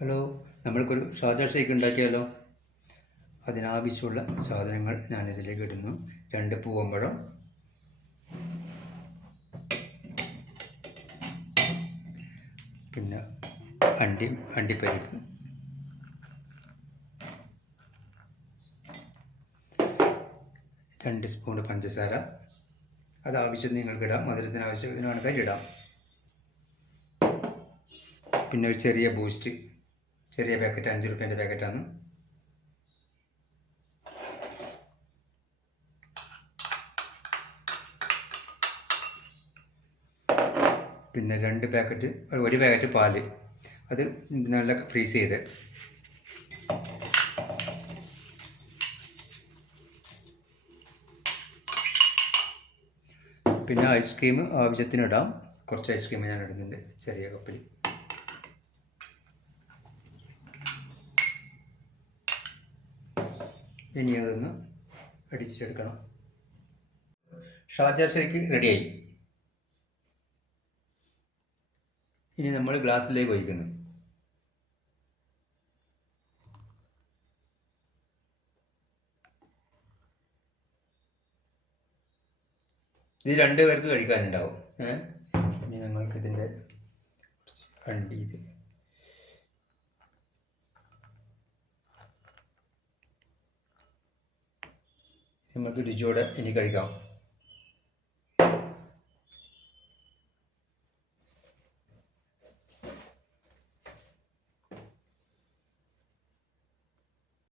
Hello, നമ്മൾക്കൊരു Sharjah shake ഉണ്ടാക്കിയാലോ? അതിനാവശ്യമുള്ള സാധനങ്ങൾ ഞാനിതിലേക്ക് ഇടുന്നു. 2 പൂവമ്പഴം, പിന്നെ അണ്ടിപ്പരിപ്പ്, 2 സ്പൂൺ പഞ്ചസാര. അത് ആവശ്യത്തിന് നിങ്ങൾക്കിടാം, മധുരത്തിന് ആവശ്യത്തിന് വേണമെങ്കിൽ ഇടാം. പിന്നെ ഒരു ചെറിയ ബൂസ്റ്റ്, ചെറിയ പാക്കറ്റ്, 5 രൂപേൻ്റെ പാക്കറ്റാണ്. പിന്നെ 1 പാക്കറ്റ് പാല്, അത് നല്ല ഫ്രീസ് ചെയ്ത്. പിന്നെ ഐസ്ക്രീം ആവശ്യത്തിന് ഇടാം. കുറച്ച് ഐസ്ക്രീം ഞാൻ ഇടുന്നുണ്ട് ചെറിയ കപ്പിൽ. ഇനി അതൊന്ന് അടിച്ചെടുക്കണം. ഷാർജ ഷേക്ക് റെഡിയായി. ഇനി നമ്മൾ ഗ്ലാസ്സിലേക്ക് ഒഴിക്കുന്നു. ഇത് 2 പേർക്ക് കഴിക്കാനുണ്ടാവും. ഇനി നമ്മൾക്കിതിൻ്റെ ഇത് നമുക്ക് രുചിയോടെ ഇനി കഴിക്കാം.